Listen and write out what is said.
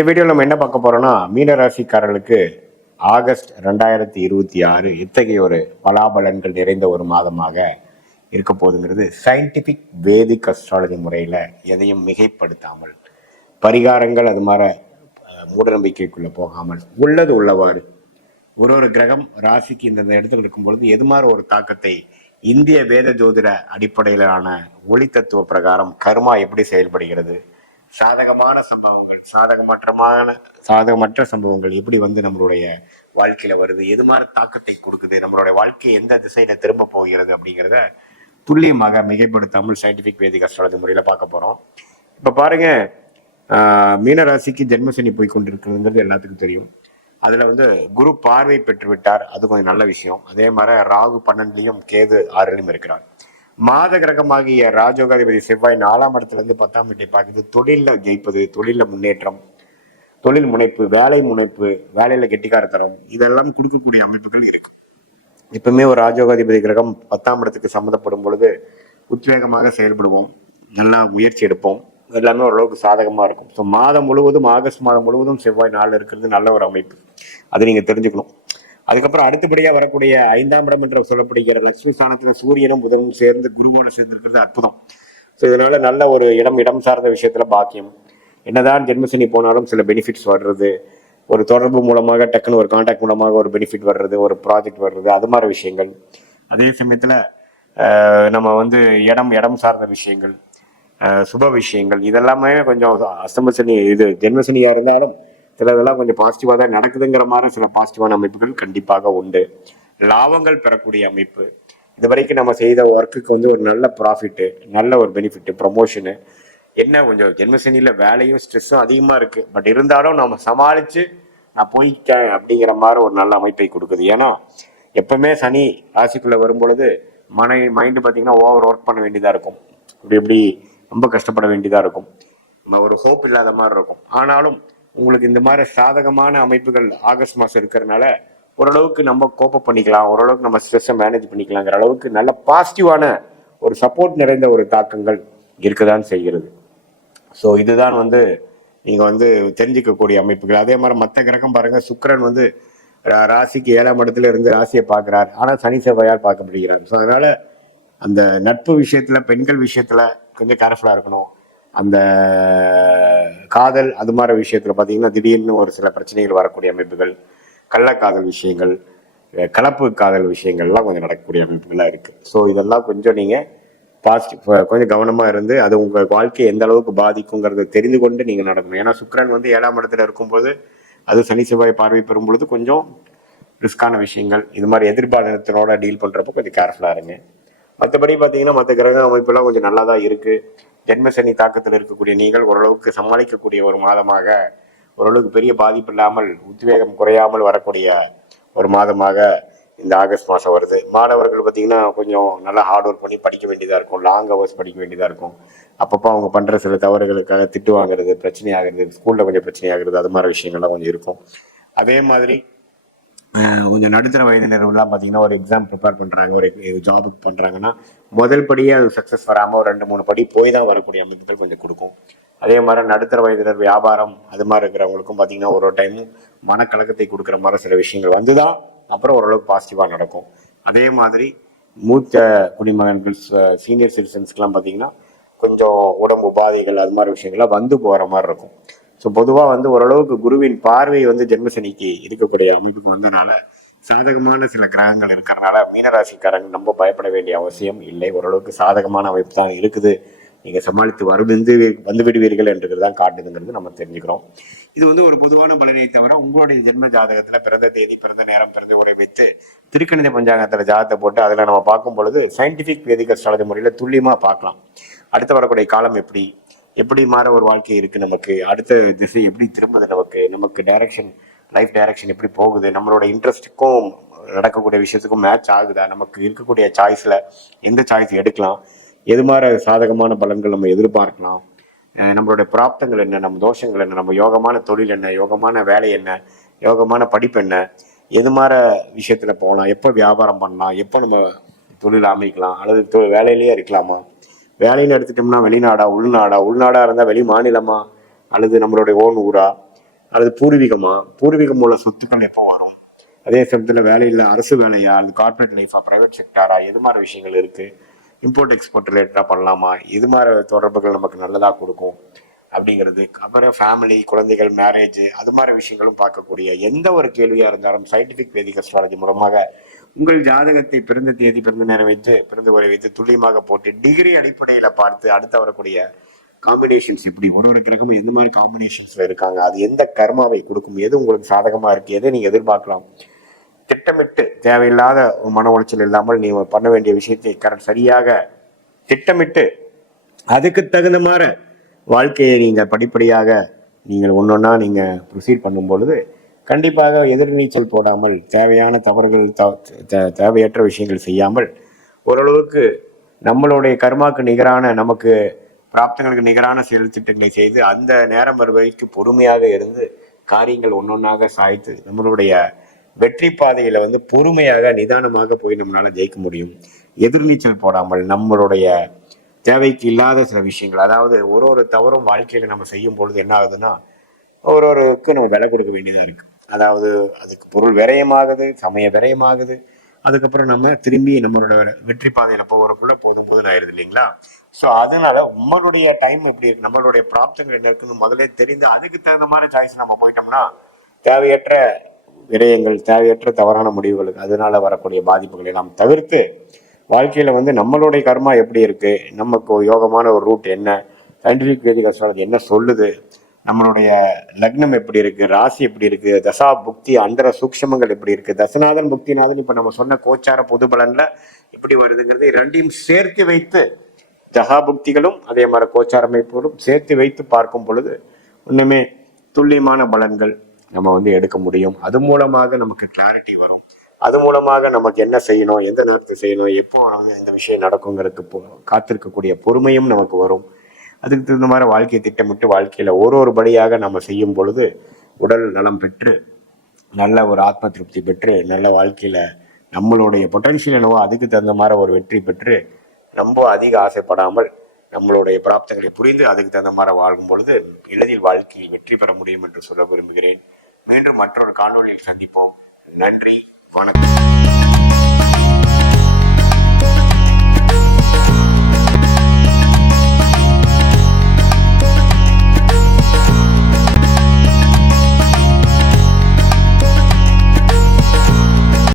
இந்த வீடியோவில் நம்ம என்ன பார்க்க போறோம்னா, மீனராசிக்காரர்களுக்கு ஆகஸ்ட் 2026 இத்தகைய ஒரு பலாபலன்கள் நிறைந்த ஒரு மாதமாக இருக்க போகுதுங்கிறது சயின்டிபிக் வேதிக் அஸ்ட்ராலஜி முறையில் எதையும் மிகைப்படுத்தாமல், பரிகாரங்கள் அது மாதிரி மூடநம்பிக்கைக்குள்ள போகாமல், உள்ளது உள்ளவாறு ஒரு கிரகம் ராசிக்கு இந்த இடத்துல இருக்கும் பொழுது எது மாதிரி ஒரு தாக்கத்தை இந்திய வேத ஜோதிட அடிப்படையிலான ஒளி தத்துவ பிரகாரம் கர்மா எப்படி செயல்படுகிறது, சாதகமான சம்பவங்கள் சாதகமற்ற சம்பவங்கள் எப்படி நம்மளுடைய வாழ்க்கையில வருது, எது மாதிரி தாக்கத்தை கொடுக்குது, நம்மளுடைய வாழ்க்கை எந்த திசையில திரும்ப போகிறது அப்படிங்கிறத துல்லியமாக மிகைப்படுத்தாமல் சயின்டிபிக் வேதிக் அஸ்ட்ராலஜி முறையில பார்க்க போறோம். இப்ப பாருங்க, மீனராசிக்கு ஜென்மசனி போய் கொண்டிருக்குங்கிறது எல்லாத்துக்கும் தெரியும். அதுல குரு பார்வை பெற்று விட்டார், அது கொஞ்சம் நல்ல விஷயம். அதே மாதிரி ராகு 12லையும் கேது 6லையும் இருக்கிறார். மாத கிரகமாகிய ராஜோகாதிபதி செவ்வாய் 4ஆம் இடத்துல இருந்து 10ஆம் வீட்டை பார்க்குது. தொழில ஜெயிப்பது, தொழில முன்னேற்றம், தொழில் முனைப்பு, வேலை முனைப்பு, வேலையில கெட்டிக்காரத்தனம், இதெல்லாம் கொடுக்கக்கூடிய அமைப்புகள் இருக்கு. எப்பவுமே ஒரு ராஜோகாதிபதி கிரகம் 10ஆம் இடத்துக்கு சம்மந்தப்படும் பொழுது உத்வேகமாக செயல்படுவோம், நல்லா முயற்சி எடுப்போம், எல்லாமே ஓரளவுக்கு சாதகமா இருக்கும். ஸோ மாதம் முழுவதும், ஆகஸ்ட் மாதம் முழுவதும் செவ்வாய் 4 இருக்கிறது நல்ல ஒரு அமைப்பு, அதை நீங்க தெரிஞ்சுக்கணும். அதுக்கப்புறம் அடுத்தபடியா வரக்கூடிய 5ஆம் இடம் என்று சொல்லப்படுகிற லட்சுமி ஸ்தானத்துல சூரியனும் புதனும் சேர்ந்து குருவோடு சேர்ந்திருக்கிறது அற்புதம். ஸோ இதனால நல்ல ஒரு இடம் சார்ந்த விஷயத்துல பாக்கியம். என்னதான் ஜென்மசனி போனாலும் சில பெனிஃபிட்ஸ் வர்றது, ஒரு தொடர்பு மூலமாக டக்குன்னு ஒரு கான்டாக்ட் மூலமாக ஒரு பெனிஃபிட் வர்றது, ஒரு ப்ராஜெக்ட் வர்றது, அது மாதிரி விஷயங்கள். அதே சமயத்துல நம்ம இடம் சார்ந்த விஷயங்கள், சுப விஷயங்கள், இதெல்லாமே கொஞ்சம் அஸ்தமசனி ஜென்மசனியா இருந்தாலும் சில இதெல்லாம் கொஞ்சம் பாசிட்டிவா தான் நடக்குதுங்கிற மாதிரி சில பாசிட்டிவான அமைப்புகள் கண்டிப்பாக உண்டு. லாபங்கள் பெறக்கூடிய அமைப்பு, இது வரைக்கும் நம்ம செய்த ஒர்க்குக்கு ஒரு நல்ல ப்ராஃபிட்டு, நல்ல ஒரு பெனிஃபிட், ப்ரமோஷனு. என்ன கொஞ்சம் ஜென்மசனியில வேலையும் ஸ்ட்ரெஸ்ஸும் அதிகமா இருக்கு, பட் இருந்தாலும் நம்ம சமாளிச்சு நான் போய்ட்டேன் அப்படிங்கிற மாதிரி ஒரு நல்ல அமைப்பை கொடுக்குது. ஏன்னா எப்பவுமே சனி ராசிக்குள்ள வரும் பொழுது மைண்டு பார்த்தீங்கன்னா ஓவர் ஒர்க் பண்ண வேண்டியதா இருக்கும், இப்படி ரொம்ப கஷ்டப்பட வேண்டியதா இருக்கும், ஒரு ஹோப் இல்லாத மாதிரி இருக்கும். ஆனாலும் உங்களுக்கு இந்த மாதிரி சாதகமான அமைப்புகள் ஆகஸ்ட் மாசம் இருக்கிறதுனால ஓரளவுக்கு நம்ம கோப்ப பண்ணிக்கலாம், ஓரளவுக்கு நம்ம ஸ்ட்ரெஸ்ஸை மேனேஜ் பண்ணிக்கலாங்கிற அளவுக்கு நல்ல பாசிட்டிவான ஒரு சப்போர்ட் நிறைந்த ஒரு தாக்கங்கள் இருக்கதான் செய்கிறது. ஸோ இதுதான் நீங்க தெரிஞ்சுக்கக்கூடிய அமைப்புகள். அதே மாதிரி மற்ற கிரகம் பாருங்க, சுக்கிரன் ராசிக்கு 7ஆம் இடத்துல இருந்து ராசியை பார்க்கிறார், ஆனா சனி செவ்வாயால் பார்க்கப்படுகிறார். ஸோ அதனால அந்த நட்பு விஷயத்துல, பெண்கள் விஷயத்துல கொஞ்சம் கேர்ஃபுல்லா இருக்கணும். அந்த காதல் அது மாதிரி விஷயத்துல பாத்தீங்கன்னா திடீர்னு ஒரு சில பிரச்சனைகள் வரக்கூடிய அமைப்புகள், கள்ளக்காதல் விஷயங்கள், கலப்பு காதல் விஷயங்கள்லாம் கொஞ்சம் நடக்கக்கூடிய அமைப்புகள்லாம் இருக்கு. ஸோ இதெல்லாம் கொஞ்சம் நீங்க கொஞ்சம் கவனமா இருந்து அது உங்க வாழ்க்கையை எந்த அளவுக்கு பாதிக்குங்கிறத தெரிந்து கொண்டு நீங்க நடக்கணும். ஏன்னா சுக்கிரன் 7ஆம் இடத்துல இருக்கும்போது, அது சனி செவ்வாய் பார்வை பெறும் பொழுது கொஞ்சம் ரிஸ்கான விஷயங்கள், இது மாதிரி எதிர்பாலினத்தினோட டீல் பண்றப்போ கொஞ்சம் கேர்ஃபுல்லா இருங்க. மற்றபடி பார்த்தீங்கன்னா மற்ற கிரக அமைப்பெல்லாம் கொஞ்சம் நல்லா தான் இருக்கு. ஜென்மசனி தாக்கத்தில் இருக்கக்கூடிய நீங்கள் ஓரளவுக்கு சமாளிக்கக்கூடிய ஒரு மாதமாக, ஓரளவுக்கு பெரிய பாதிப்பு இல்லாமல், உத்வேகம் குறையாமல் வரக்கூடிய ஒரு மாதமாக இந்த ஆகஸ்ட் மாதம் வருது. மாணவர்கள் பார்த்தீங்கன்னா கொஞ்சம் நல்லா ஹார்ட் ஒர்க் பண்ணி படிக்க வேண்டியதாக இருக்கும், லாங் ஹவர்ஸ் படிக்க வேண்டியதாக இருக்கும். அப்பப்போ அவங்க பண்ணுற சில தவறுகளுக்காக திட்டு வாங்குறது, பிரச்சனை ஆகுறது, ஸ்கூலில் கொஞ்சம் பிரச்சனை ஆகுறது, அது மாதிரி விஷயங்கள்லாம் கொஞ்சம் இருக்கும். அதே மாதிரி கொஞ்சம் நடுத்தர வயதினர்கள்லாம் பார்த்தீங்கன்னா ஒரு எக்ஸாம் ப்ரிப்பேர் பண்ணுறாங்க, ஒரு ஜாபுக்கு பண்ணுறாங்கன்னா முதல் படியே அது சக்ஸஸ் வராமல் ஒரு 2-3 படி போய் தான் வரக்கூடிய அமைப்புகள் கொஞ்சம் கொடுக்கும். அதே மாதிரி நடுத்தர வயதினர் வியாபாரம் அது மாதிரி இருக்கிறவங்களுக்கும் பார்த்தீங்கன்னா ஒரு டைமும் மனக்கலக்கத்தை கொடுக்குற மாதிரி சில விஷயங்கள் தான் அப்புறம் ஓரளவுக்கு பாசிட்டிவாக நடக்கும். அதே மாதிரி மூத்த குடிமகன்கள், சீனியர் சிட்டிசன்ஸ்க்கெலாம் பார்த்தீங்கன்னா கொஞ்சம் உடம்பு உபாதைகள் அது மாதிரி விஷயங்கள்லாம் போகிற மாதிரி இருக்கும். ஸோ பொதுவாக ஓரளவுக்கு குருவின் பார்வை ஜென்மசனிக்கு இருக்கக்கூடிய அமைப்புக்கு வந்தனால சாதகமான சில கிரகங்கள் இருக்கிறதுனால மீனராசிக்காரங்க நம்ம பயப்பட வேண்டிய அவசியம் இல்லை. ஓரளவுக்கு சாதகமான அமைப்பு தான் இருக்குது, நீங்கள் சமாளித்து வந்து விடுவீர்கள் என்றது தான் காட்டுதுங்கிறது நம்ம தெரிஞ்சுக்கிறோம். இது ஒரு பொதுவான பலனை தவிர உங்களுடைய ஜென்ம ஜாதகத்தில் பிறந்த தேதி, பிறந்த நேரம், பிறந்த உரை வைத்து திருக்கணித பஞ்சாங்கத்தில் ஜாதகத்தை போட்டு அதில் நம்ம பார்க்கும் பொழுது சயின்டிஃபிக் வேதிக் அஸ்ட்ராலஜி முறையில் துல்லியமாக பார்க்கலாம். அடுத்து வரக்கூடிய காலம் எப்படி மாற ஒரு வாழ்க்கை இருக்கு, நமக்கு அடுத்த திசை எப்படி திரும்புது, நமக்கு டைரக்ஷன், லைஃப் டைரக்ஷன் எப்படி போகுது, நம்மளோட இன்ட்ரெஸ்ட்டுக்கும் நடக்கக்கூடிய விஷயத்துக்கும் மேட்ச் ஆகுதா, நமக்கு இருக்கக்கூடிய சாய்ஸ்ல எந்த சாய்ஸ் எடுக்கலாம், எது மாதிரி சாதகமான பலன்கள் நம்ம எதிர்பார்க்கலாம், நம்மளுடைய பிராப்தங்கள் என்ன, நம்ம தோஷங்கள் என்ன, நம்ம யோகமான தொழில் என்ன, யோகமான வேலை என்ன, யோகமான படிப்பு என்ன, எது மாதிரி விஷயத்துல போகலாம், எப்போ வியாபாரம் பண்ணலாம், எப்போ நம்ம தொழில் அமைக்கலாம், அல்லது வேலையிலேயே இருக்கலாமா, வேலைன்னு எடுத்துட்டோம்னா வெளிநாடா உள்நாடா இருந்தால் வெளி மாநிலமா அல்லது நம்மளுடைய ஓன் ஊரா, அல்லது பூர்வீகம் உள்ள சொத்துக்கள் எப்போ வரும், அதே சமயத்துல வேலையில் அரசு வேலையா, அது கார்பரேட் லைஃபா, பிரைவேட் செக்டாரா, எது மாதிரி விஷயங்கள் இருக்கு, இம்போர்ட் எக்ஸ்போர்ட் ரிலேட்டடா பண்ணலாமா, இது மாதிரி தொடர்புகள் நமக்கு நல்லதா கொடுக்கும் அப்படிங்கிறது. அப்புறம் ஃபேமிலி, குழந்தைகள், மேரேஜ், அது மாதிரி விஷயங்களும் பார்க்கக்கூடிய எந்த ஒரு கேள்வியா இருந்தாலும் சயின்டிபிக் வேதிக் அஸ்ட்ராலஜி மூலமாக உங்கள் ஜாதகத்தை பிறந்த தேதி, பிறந்த நேரம் வைத்து, பிறந்த உரை வைத்து துல்லியமாக போட்டு டிகிரி அடிப்படையில பார்த்து அடுத்து வரக்கூடிய காம்பினேஷன்ஸ் எப்படி ஒருவருக்கு இருக்கும், எந்த மாதிரி காம்பினேஷன்ஸ்ல இருக்காங்க, அது எந்த கர்மாவை கொடுக்கும், எது உங்களுக்கு சாதகமா இருக்கு, எதை நீங்க எதிர்பார்க்கலாம், திட்டமிட்டு தேவையில்லாத மன உளைச்சல் இல்லாமல் நீங்க பண்ண வேண்டிய விஷயத்தை சரியாக திட்டமிட்டு அதுக்கு தகுந்த மாதிரி வாழ்க்கையை நீங்க படிப்படியாக நீங்கள் ஒன்னொன்னா நீங்க ப்ரொசீட் பண்ணும் பொழுது கண்டிப்பாக எதிர்நீச்சல் போடாமல் தேவையான தவறுகள் தேவையற்ற விஷயங்கள் செய்யாமல் ஓரளவுக்கு நம்மளுடைய கர்மாக்கு நிகரான, நமக்கு பிராப்தங்களுக்கு நிகரான செயல் திட்டங்களை செய்து அந்த நேரம் வருவதைக்கு பொறுமையாக இருந்து காரியங்கள் ஒன்னொன்னாக சாய்த்து நம்மளுடைய வெற்றி பாதையில பொறுமையாக நிதானமாக போய் நம்மளால ஜெயிக்க முடியும். எதிர்நீச்சல் போடாமல் நம்மளுடைய தேவைக்கு இல்லாத சில விஷயங்கள், அதாவது ஒரு தவறும் வாழ்க்கையில நம்ம செய்யும் பொழுது என்ன ஆகுதுன்னா ஒருவருக்கு நம்ம விலை கொடுக்க வேண்டியதா இருக்கு. அதாவது அதுக்கு பொருள் விரயமாகுது, சமய விரயமாகுது. அதுக்கப்புறம் நம்ம திரும்பி நம்மளோட வெற்றி பாதையில போகிறக்குள்ள போதும் ஆயிடுது இல்லைங்களா? ஸோ அதனால உங்களுடைய டைம் எப்படி இருக்கு, நம்மளுடைய பிராப்தங்கள் என்ன இருக்குன்னு முதல்ல தெரிந்து அதுக்கு தகுந்த மாதிரி சாய்ஸ் நம்ம போயிட்டோம்னா தேவையற்ற விரயங்கள், தேவையற்ற தவறான முடிவுகளுக்கு அதனால வரக்கூடிய பாதிப்புகளை நாம் தவிர்த்து வாழ்க்கையில நம்மளுடைய கர்மா எப்படி இருக்கு, நமக்கு யோகமான ஒரு ரூட் என்ன, சயின்டிபிக் வேதிக் அஸ்ட்ராலஜி என்ன சொல்லுது, நம்மளுடைய லக்னம் எப்படி இருக்கு, ராசி எப்படி இருக்கு, தசா புக்தி அந்தர சூக்ஷமங்கள் எப்படி இருக்கு, தசநாதன் புக்திநாதன் இப்ப நம்ம சொன்ன கோச்சார பொது பலன்ல எப்படி வருதுங்கிறது ரெண்டையும் சேர்த்து வைத்து தசா புக்திகளும் அதே மாதிரி கோச்சார அமைப்புகளும் சேர்த்து வைத்து பார்க்கும் பொழுது இன்னுமே துல்லியமான பலன்கள் நம்ம எடுக்க முடியும். அது மூலமாக நமக்கு கிளாரிட்டி வரும். அது மூலமாக நமக்கு என்ன செய்யணும், எந்த நேரத்தில் செய்யணும், எப்போ இந்த விஷயம் நடக்குங்கிறதுக்கு காத்திருக்கக்கூடிய பொறுமையும் நமக்கு வரும். அதுக்கு தகுந்த மாதிரி வாழ்க்கையை திட்டமிட்டு வாழ்க்கையில ஒரு படியாக நம்ம செய்யும் பொழுது உடல் நலம் பெற்று நல்ல ஒரு ஆத்ம திருப்தி பெற்று நல்ல வாழ்க்கையில நம்மளுடைய பொட்டன்ஷியல் என்னவோ அதுக்கு தகுந்த மாதிரி ஒரு வெற்றி பெற்று ரொம்ப அதிக ஆசைப்படாமல் நம்மளுடைய பிராப்தங்களை புரிந்து அதுக்கு தகுந்த மாதிரி வாழும் பொழுது எளிதில் வாழ்க்கையில் வெற்றி பெற முடியும் என்று சொல்ல விரும்புகிறேன். மீண்டும் மற்றொரு காணொலியில் சந்திப்போம். நன்றி, வணக்கம்.